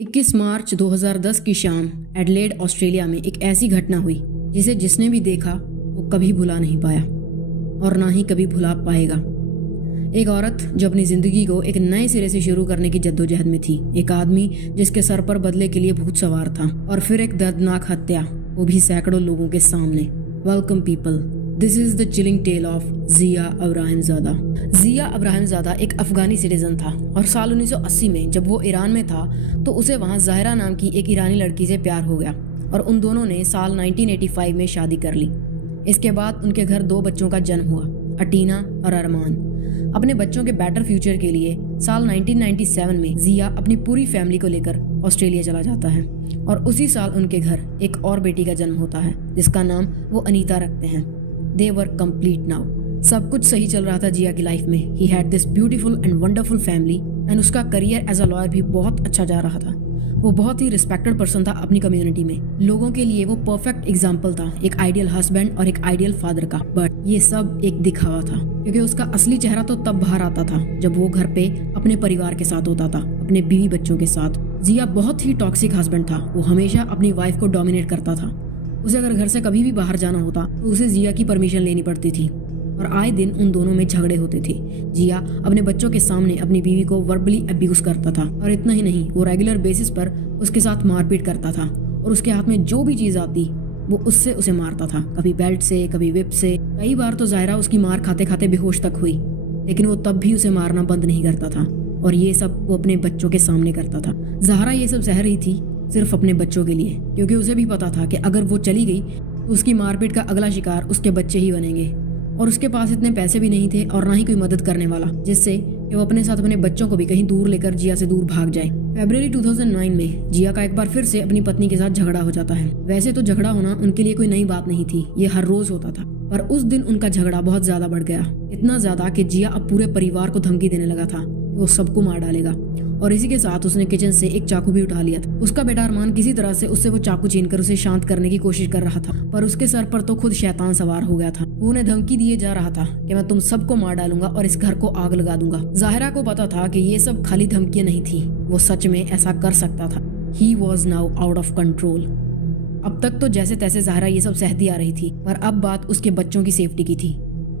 21 मार्च 2010 की शाम Adelaide Australia में एक ऐसी घटना हुई जिसने भी देखा वो कभी भुला नहीं पाया और ना ही कभी भुला पाएगा। एक औरत जो अपनी जिंदगी को एक नए सिरे से शुरू करने की जद्दोजहद में थी, एक आदमी जिसके सर पर बदले के लिए भूत सवार था, और फिर एक दर्दनाक हत्या, वो भी सैकड़ों लोगों के सामने। Welcome people, this is the chilling tale of Zia Ibrahimzada. Zia Ibrahimzada एक अफगानी सिटीजन था और साल 1980 में जब वो ईरान में था तो उसे वहाँ ज़ाहिरा नाम की एक ईरानी लड़की से प्यार हो गया और उन दोनों ने साल 1985 में शादी कर ली। इसके बाद उनके घर 2 बच्चों का जन्म हुआ, अटीना और अरमान। अपने बच्चों के बेटर फ्यूचर के लिए साल 1997 में जिया अपनी पूरी फैमिली को लेकर ऑस्ट्रेलिया चला जाता है और उसी साल उनके घर एक और बेटी का जन्म होता है जिसका नाम वो अनीता रखते हैं। दे वर कंप्लीट नाउ। सब कुछ सही चल रहा था जिया की लाइफ में। He had this beautiful and wonderful family and उसका करियर एज अ लॉयर भी बहुत अच्छा जा रहा था। वो बहुत ही रिस्पेक्टेड पर्सन था अपनी कम्युनिटी में। लोगों के लिए वो परफेक्ट एग्जाम्पल था, एक आइडियल हस्बैंड और एक आइडियल फादर का। बट ये सब एक दिखावा था, क्योंकि उसका असली चेहरा तो तब बाहर आता था जब वो घर पे अपने परिवार के साथ होता था, अपने बीवी बच्चों के साथ। जिया बहुत ही टॉक्सिक हस्बैंड था। वो हमेशा अपनी वाइफ को डोमिनेट करता था। उसे अगर घर से कभी भी बाहर जाना होता तो उसे जिया की परमिशन लेनी पड़ती थी और आए दिन उन दोनों में झगड़े होते थे। जिया अपने बच्चों के सामने अपनी बीवी को वर्बली अब्यूज करता था और इतना ही नहीं, वो रेगुलर बेसिस पर उसके साथ मारपीट करता था और उसके हाथ में जो भी चीज आती वो उससे उसे मारता था, कभी बेल्ट से, कभी विप से। कई बार तो ज़ाहिरा उसकी मार खाते खाते बेहोश तक हुई, लेकिन वो तब भी उसे मारना बंद नहीं करता था और ये सब वो अपने बच्चों के सामने करता था। ज़ाहरा ये सब सह रही थी सिर्फ अपने बच्चों के लिए, क्योंकि उसे भी पता था कि अगर वो चली गई तो उसकी मारपीट का अगला शिकार उसके बच्चे ही बनेंगे और उसके पास इतने पैसे भी नहीं थे और ना ही कोई मदद करने वाला जिससे कि वो अपने साथ अपने बच्चों को भी कहीं दूर लेकर जिया से दूर भाग जाए। फरवरी 2009 में जिया का एक बार फिर से अपनी पत्नी के साथ झगड़ा हो जाता है। वैसे तो झगड़ा होना उनके लिए कोई नई बात नहीं थी, ये हर रोज होता था, पर उस दिन उनका झगड़ा बहुत ज्यादा बढ़ गया। इतना ज्यादा कि जिया अब पूरे परिवार को धमकी देने लगा था कि वो सबको मार डालेगा और इसी के साथ उसने किचन से एक चाकू भी उठा लिया था। उसका बेटा अरमान किसी तरह से उससे वो चाकू छीनकर उसे शांत करने की कोशिश कर रहा था, पर उसके सर पर तो खुद शैतान सवार हो गया था। वो उन्हें धमकी दिए जा रहा था कि मैं तुम सबको मार डालूंगा और इस घर को आग लगा दूंगा। ज़ाहिरा को पता था कि ये सब खाली धमकियां नहीं थी, वो सच में ऐसा कर सकता था। He was now out of control. अब तक तो जैसे तैसे ज़ाहिरा ये सब सहती आ रही थी, पर अब बात उसके बच्चों की सेफ्टी की थी।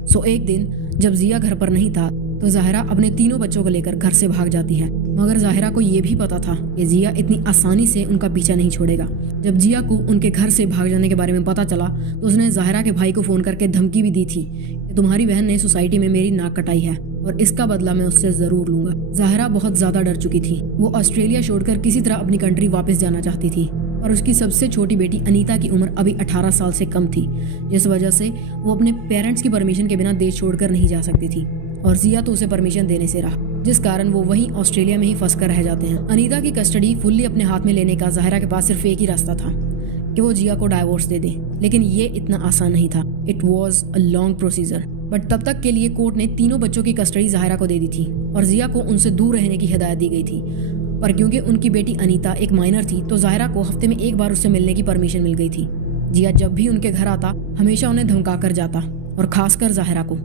सो एक दिन जब जिया घर पर नहीं था तो ज़ाहिरा अपने तीनों बच्चों को लेकर घर से भाग जाती है, मगर ज़ाहिरा को ये भी पता था कि जिया इतनी आसानी से उनका पीछा नहीं छोड़ेगा। जब जिया को उनके घर से भाग जाने के बारे में पता चला तो उसने ज़ाहिरा के भाई को फोन करके धमकी भी दी थी कि तुम्हारी बहन ने सोसाइटी में मेरी नाक कटाई है और इसका बदला मैं उससे जरूर लूंगा। ज़ाहिरा बहुत ज्यादा डर चुकी थी। वो ऑस्ट्रेलिया छोड़कर किसी तरह अपनी कंट्री वापस जाना चाहती थी और उसकी सबसे छोटी बेटी अनीता की उम्र अभी 18 साल से कम थी, जिस वजह से वो अपने पेरेंट्स की परमिशन के बिना देश छोड़कर नहीं जा सकती थी और जिया तो उसे परमिशन देने से रहा, जिस कारण वो वहीं ऑस्ट्रेलिया में ही फंस कर रह जाते हैं। अनीता की कस्टडी फुल्ली अपने हाथ में लेने का ज़ाहिरा के पास सिर्फ एक ही रास्ता था कि वो जिया को डाइवोर्स दे दे, लेकिन ये इतना आसान नहीं था। It was a long procedure, but तब तक के लिए कोर्ट ने तीनों बच्चों की कस्टडी ज़ाहिरा को दे दी थी और जिया को उनसे दूर रहने की हिदायत दी गई थी। पर क्योंकि उनकी बेटी अनीता एक माइनर थी तो ज़ाहिरा को हफ्ते में एक बार उससे मिलने की परमिशन मिल गई थी। जिया जब भी उनके घर आता हमेशा उन्हें धमका कर जाता और खासकर ज़ाहिरा को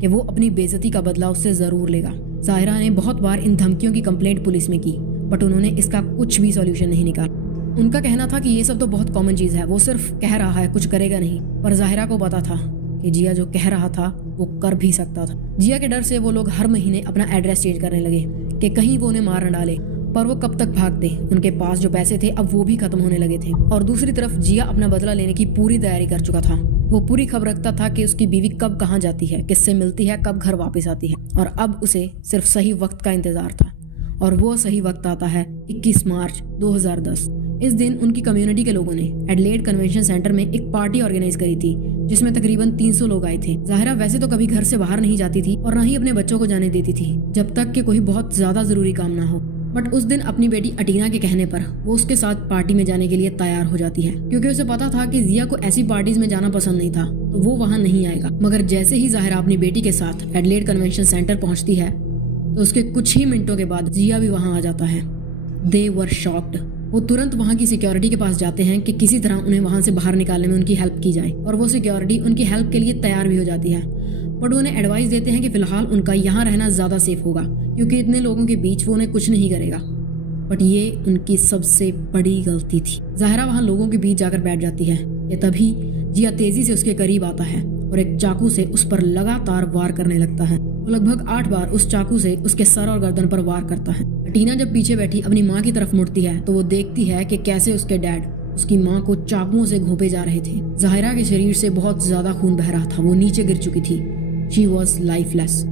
कि वो अपनी बेइज्जती का बदला उससे ज़रूर लेगा। ज़ाहिरा ने बहुत बार इन धमकियों की कंप्लेंट पुलिस में की, बट उन्होंने इसका कुछ भी सॉल्यूशन नहीं निकाला। उनका कहना था कि ये सब तो बहुत कॉमन चीज़ है, वो सिर्फ कह रहा है, कुछ करेगा नहीं। पर ज़ाहिरा को पता था कि जिया जो कह रहा था वो कर भी सकता था। जिया के डर से वो लोग हर महीने अपना एड्रेस चेंज करने लगे कि कहीं वो उन्हें मार न डाले, पर वो कब तक भागते। उनके पास जो पैसे थे अब वो भी खत्म होने लगे थे और दूसरी तरफ जिया अपना बदला लेने की पूरी तैयारी कर चुका था। वो पूरी खबर रखता था कि उसकी बीवी कब कहाँ जाती है, किससे मिलती है, कब घर वापस आती है और अब उसे सिर्फ सही वक्त का इंतजार था और वो सही वक्त आता है 21 मार्च 2010। इस दिन उनकी कम्युनिटी के लोगों ने एडलेड कन्वेंशन सेंटर में एक पार्टी ऑर्गेनाइज करी थी जिसमें तकरीबन 300 लोग आए थे। ज़ाहिरा वैसे तो कभी घर से बाहर नहीं जाती थी और ना ही अपने बच्चों को जाने देती थी जब तक कि कोई बहुत ज्यादा जरूरी काम ना हो, बट उस दिन अपनी बेटी अटीना के कहने पर वो उसके साथ पार्टी में जाने के लिए तैयार हो जाती है, क्योंकि उसे पता था कि जिया को ऐसी पार्टीज में जाना पसंद नहीं था तो वो वहाँ नहीं आएगा। मगर जैसे ही ज़ाहिरा अपनी बेटी के साथ एडलेड कन्वेंशन सेंटर पहुंचती है तो उसके कुछ ही मिनटों के बाद जिया भी वहाँ आ जाता है। दे वर शॉक्ड। वो तुरंत वहाँ की सिक्योरिटी के पास जाते हैं कि किसी तरह उन्हें वहाँ से बाहर निकालने में उनकी हेल्प की जाए और वो सिक्योरिटी उनकी हेल्प के लिए तैयार भी हो जाती है, बट उन्हें एडवाइस देते हैं कि फिलहाल उनका यहाँ रहना ज्यादा सेफ होगा क्योंकि इतने लोगों के बीच वो उन्हें कुछ नहीं करेगा। बट ये उनकी सबसे बड़ी गलती थी। ज़ाहिरा वहाँ लोगों के बीच जाकर बैठ जाती है कि तभी जिया तेजी से उसके करीब आता है और एक चाकू से उस पर लगातार वार करने लगता है। वो लगभग 8 बार उस चाकू से उसके सर और गर्दन पर वार करता है। अटीना जब पीछे बैठी अपनी माँ की तरफ मुड़ती है तो वो देखती है कि कैसे उसके डैड उसकी माँ को चाकुओं से घोंपे जा रहे थे। ज़ाहिरा के शरीर से बहुत ज्यादा खून बह रहा था, वो नीचे गिर चुकी थी। She was lifeless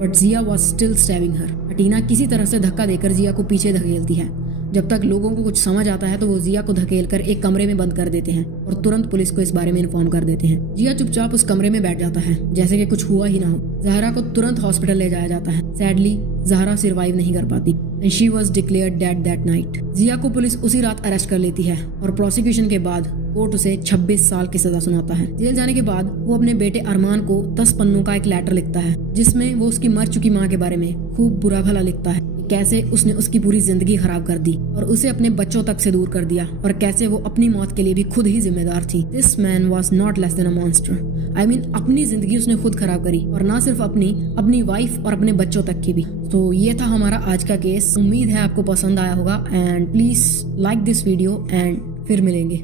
but Zia was still stabbing her. अटीना किसी तरह से धक्का देकर जिया को पीछे धकेलती है। जब तक लोगों को कुछ समझ आता है तो वो जिया को धकेलकर एक कमरे में बंद कर देते हैं और तुरंत पुलिस को इस बारे में इन्फॉर्म कर देते हैं। जिया चुपचाप उस कमरे में बैठ जाता है जैसे कि कुछ हुआ ही ना हो। ज़ाहिरा को तुरंत हॉस्पिटल ले जाया जाता है। सैडली ज़ाहिरा सर्वाइव नहीं कर पाती and she was declared dead that night. Zia को पुलिस उसी रात अरेस्ट कर लेती है और प्रोसिक्यूशन के बाद कोर्ट उसे 26 साल की सजा सुनाता है। जेल जाने के बाद वो अपने बेटे अरमान को 10 पन्नों का एक लेटर लिखता है जिसमें वो उसकी मर चुकी माँ के बारे में खूब बुरा भला लिखता है, कैसे उसने उसकी पूरी जिंदगी खराब कर दी और उसे अपने बच्चों तक से दूर कर दिया और कैसे वो अपनी मौत के लिए भी खुद ही जिम्मेदार थी। This man was not less than a monster. I mean अपनी जिंदगी उसने खुद खराब करी और ना सिर्फ अपनी वाइफ और अपने बच्चों तक की भी। तो ये था हमारा आज का केस। उम्मीद है आपको पसंद आया होगा and please like this video and फिर मिलेंगे।